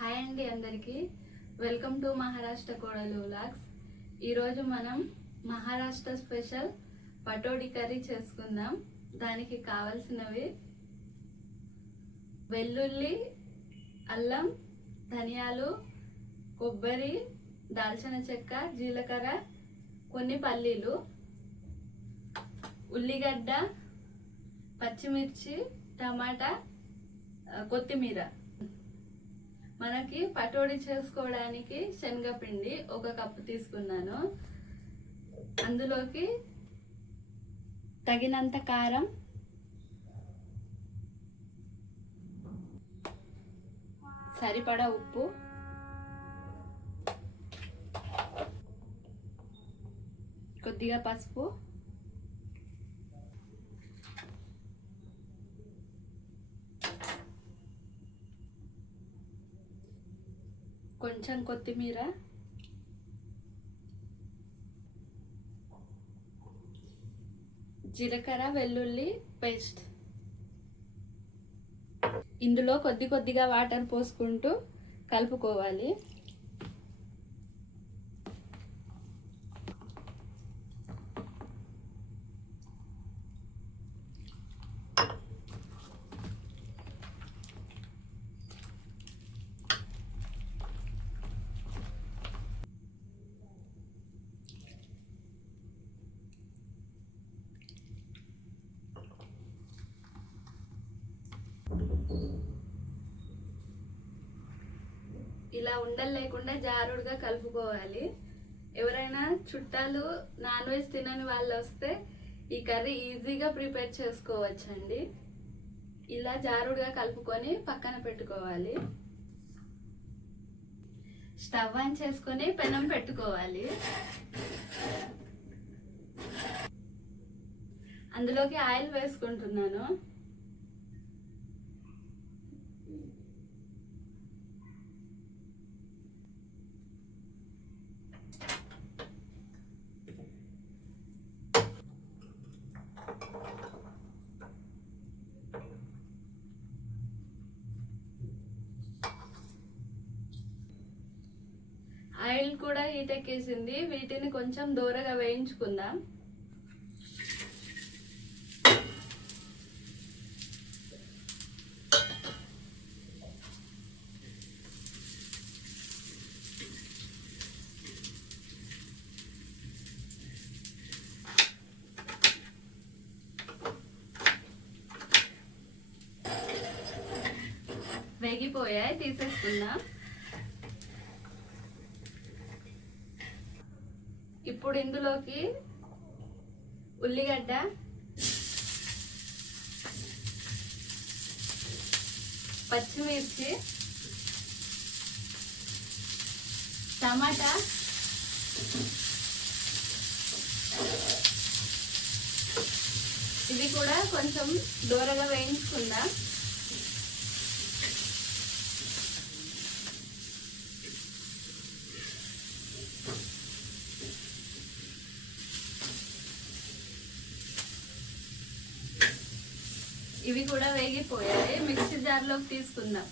Hi అండి అందరికీ welcome to Maharashtra కోడలు వ్లాగ్స్. ఈరోజు మనం మహారాష్ట్ర స్పెషల్ పటోడి కర్రీ చేసుకుందాం. దానికి కావాల్సినవి వెల్లుల్లి, అల్లం, ధనియాలు, కొబ్బరి, దాల్చిన చెక్క, జీలకర్ర, కొన్ని పల్లీలు, ఉల్లిగడ్డ, పచ్చిమిర్చి, టమాటా, కొత్తిమీర. మనకి పటోడి చేసుకోవడానికి శనగపిండి 1 కప్పు తీసుకున్నాను. అందులోకి తగినంత కారం, సరిపడా ఉప్పు, కొద్దిగా పసుపు, కొంచెం కొత్తిమీర, జీలకర్ర, వెల్లుల్లి పేస్ట్. ఇందులో కొద్దిగా వాటర్ పోసుకుంటూ కలుపుకోవాలి. ఇలా ఉండలు లేకుండా జారుడుగా కలుపుకోవాలి. ఎవరైనా చుట్టాలు నాన్ వెజ్ తినని వాళ్ళు వస్తే ఈ కర్రీ ఈజీగా ప్రిపేర్ చేసుకోవచ్చండి. ఇలా జారుడుగా కలుపుకొని పక్కన పెట్టుకోవాలి. స్టవ్ ఆన్ చేసుకొని పెనం పెట్టుకోవాలి. అందులోకి ఆయిల్ వేసుకుంటున్నాను. ఆయిల్ కూడా హీట్ ఎక్కేసింది. వీటిని కొంచెం దూరగా వేయించుకుందాం. వేగిపోయాయి, తీసేసుకుందాం. ఇప్పుడు ఇందులోకి ఉల్లిగడ్డ, పచ్చిమిర్చి, టమాటా, ఇవి కూడా కొంచెం దూరగా వేయించుకుందాం. ఇవి కూడా వేగిపోయాయి. మిక్సీ జార్లోకి తీసుకుందాం.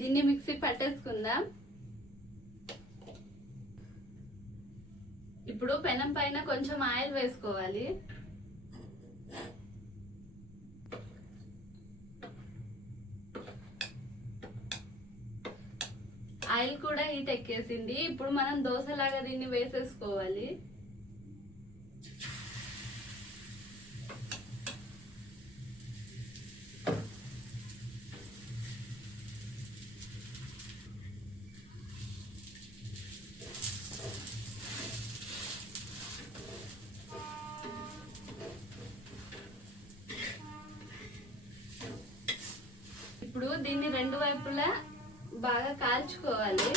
దీన్ని మిక్సీ పట్టేసుకుందాం. ఇప్పుడు పెనం పైన కొంచెం ఆయిల్ వేసుకోవాలి. ఆయిల్ కూడా హీట్ ఎక్కేసింది. ఇప్పుడు మనం దోశలాగా దీన్ని వేసేసుకోవాలి. ఇప్పుడు దీన్ని 2 వైపులా బాగా కాల్చుకోవాలి.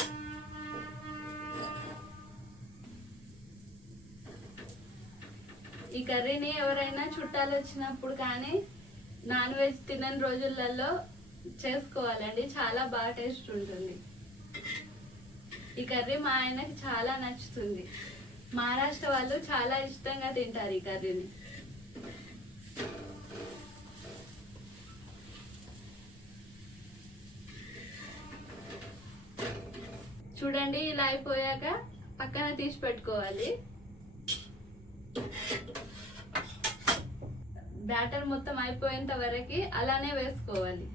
ఈ కర్రీని ఎవరైనా చుట్టాలు వచ్చినప్పుడు కానీ నాన్ వెజ్ తినని రోజులలో చేసుకోవాలండి, చాలా బాగా టేస్ట్ ఉంటుంది. ఈ కర్రీ మా ఆయనకి చాలా నచ్చుతుంది. మహారాష్ట్ర వాళ్ళు చాలా ఇష్టంగా తింటారు ఈ కర్రీని. చూడండి, ఇలా అయిపోయాక పక్కన తీసి పెట్టుకోవాలి. బ్యాటర్ మొత్తం అయిపోయేంత వరకు అలానే వేసుకోవాలి.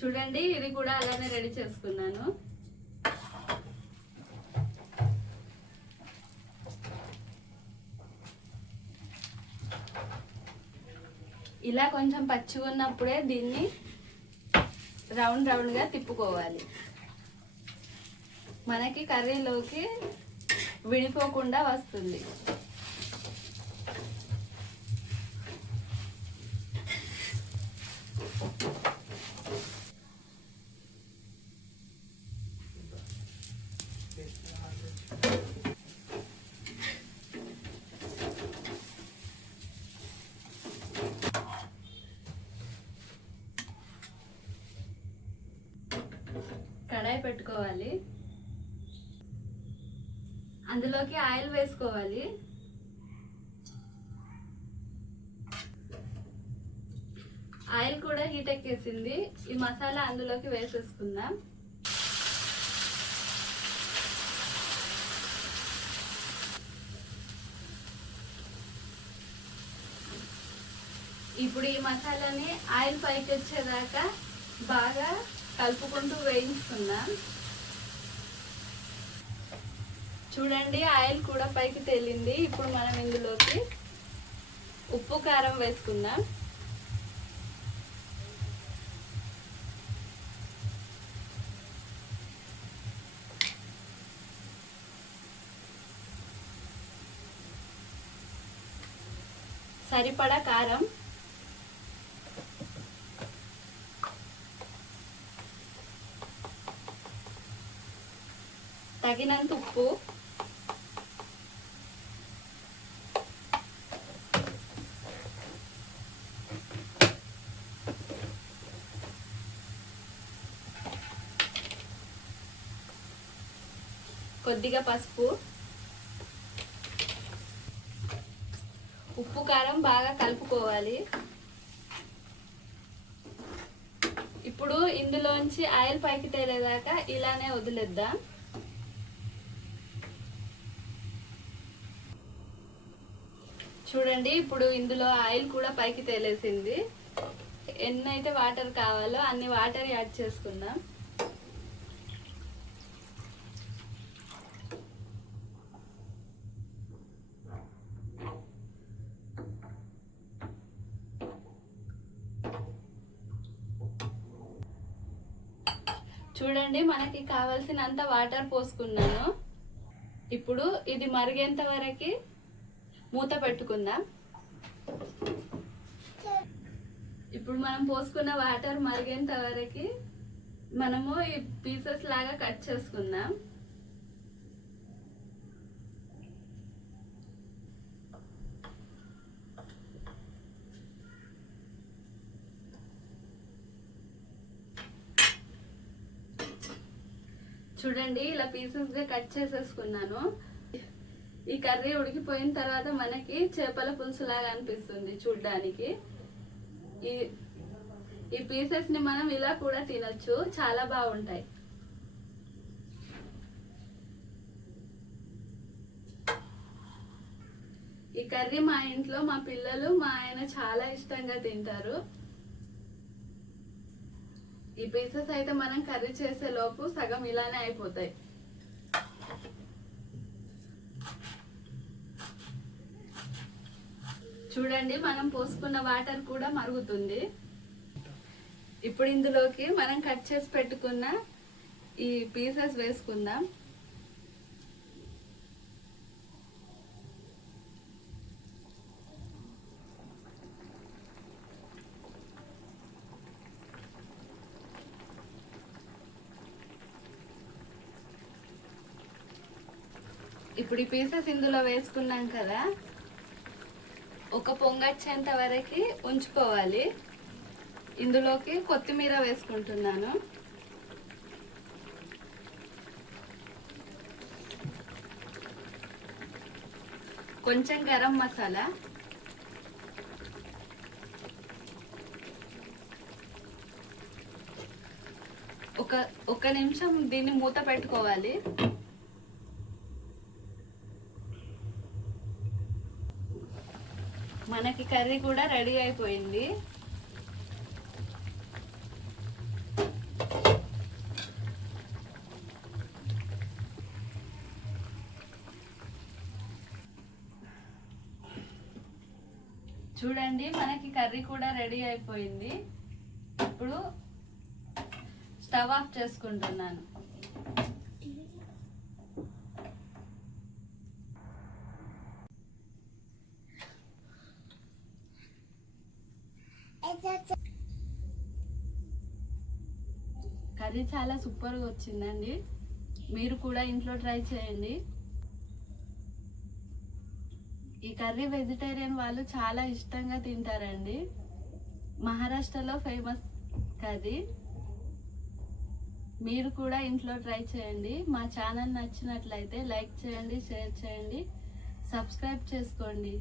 చూడండి, ఇది కూడా అలానే రెడీ చేసుకున్నాను. ఇలా కొంచెం పచ్చిగా ఉన్నప్పుడే దీన్ని రౌండ్ రౌండ్గా తిప్పుకోవాలి. మనకి కర్రీలోకి విడిపోకుండా వస్తుంది. కడాయి పెట్టుకోవాలి. అందులోకి ఆయిల్ వేసుకోవాలి. ఆయిల్ కూడా హీట్ ఎక్కేసింది. ఈ మసాలా అందులోకి వేసేసుకుందాం. ఇప్పుడు ఈ మసాలాని ఆయిల్ పైకి వచ్చేదాకా బాగా కలుపుకుంటూ వేయించుకుందాం. చూడండి, ఆయిల్ కూడా పైకి తేలింది. ఇప్పుడు మనం ఇందులోకి ఉప్పు కారం వేసుకుందాం. సరిపడా కారం, తగినంత ఉప్పు, కొద్దిగా పసుపు. ఉప్పు కారం బాగా కలుపుకోవాలి. ఇప్పుడు ఇందులోంచి ఆయిల్ పైకి తేలేదాకా ఇలానే వదిలేద్దాం. చూడండి, ఇప్పుడు ఇందులో ఆయిల్ కూడా పైకి తేలేసింది. ఎన్నైతే వాటర్ కావాలో అన్ని వాటర్ యాడ్ చేసుకుందాం. చూడండి, మనకి కావాల్సినంత వాటర్ పోసుకున్నాను. ఇప్పుడు ఇది మరిగేంత వరకు మూత పెట్టుకుందాం. ఇప్పుడు మనం పోసుకున్న వాటర్ మరిగేంత వరకు మనము ఈ పీసెస్ లాగా కట్ చేసుకుందాం. చూడండి, ఇలా పీసెస్ గా కట్ చేసేసుకున్నాను. ఈ కర్రీ ఉడికిపోయిన తర్వాత మనకి చేపల పులుసు లాగా అనిపిస్తుంది చూడ్డానికి. ఈ పీసెస్ ని మనం ఇలా కూడా తినొచ్చు, చాలా బాగుంటాయి. ఈ కర్రీ మా ఇంట్లో మా పిల్లలు, మా ఆయన చాలా ఇష్టంగా తింటారు. ఈ పీసెస్ అయితే మనం కర్రీ చేసే లోపు సగం ఇలానే అయిపోతాయి. చూడండి, మనం పోసుకున్న వాటర్ కూడా మరుగుతుంది. ఇప్పుడు ఇందులోకి మనం కట్ చేసి పెట్టుకున్న ఈ పీసెస్ వేసుకుందాం. ఇప్పుడు ఈ పీసెస్ ఇందులో వేసుకున్నాం కదా, ఒక పొంగొచ్చేంత వరకు ఉంచుకోవాలి. ఇందులోకి కొత్తిమీర వేసుకుంటున్నాను. కొంచెం గరం మసాలా, ఒక నిమిషం దీన్ని మూత పెట్టుకోవాలి. మనకి కర్రీ కూడా రెడీ అయిపోయింది. చూడండి, మనకి కర్రీ కూడా రెడీ అయిపోయింది. ఇప్పుడు స్టవ్ ఆఫ్ చేసుకుంటున్నాను. కర్రీ చాలా సూపర్గా వచ్చిందండి. మీరు కూడా ఇంట్లో ట్రై చేయండి. ఈ కర్రీ వెజిటేరియన్ వాళ్ళు చాలా ఇష్టంగా తింటారండి. మహారాష్ట్రలో ఫేమస్ కర్రీ. మీరు కూడా ఇంట్లో ట్రై చేయండి. మా ఛానల్ నచ్చినట్లయితే లైక్ చేయండి, షేర్ చేయండి, సబ్స్క్రైబ్ చేసుకోండి.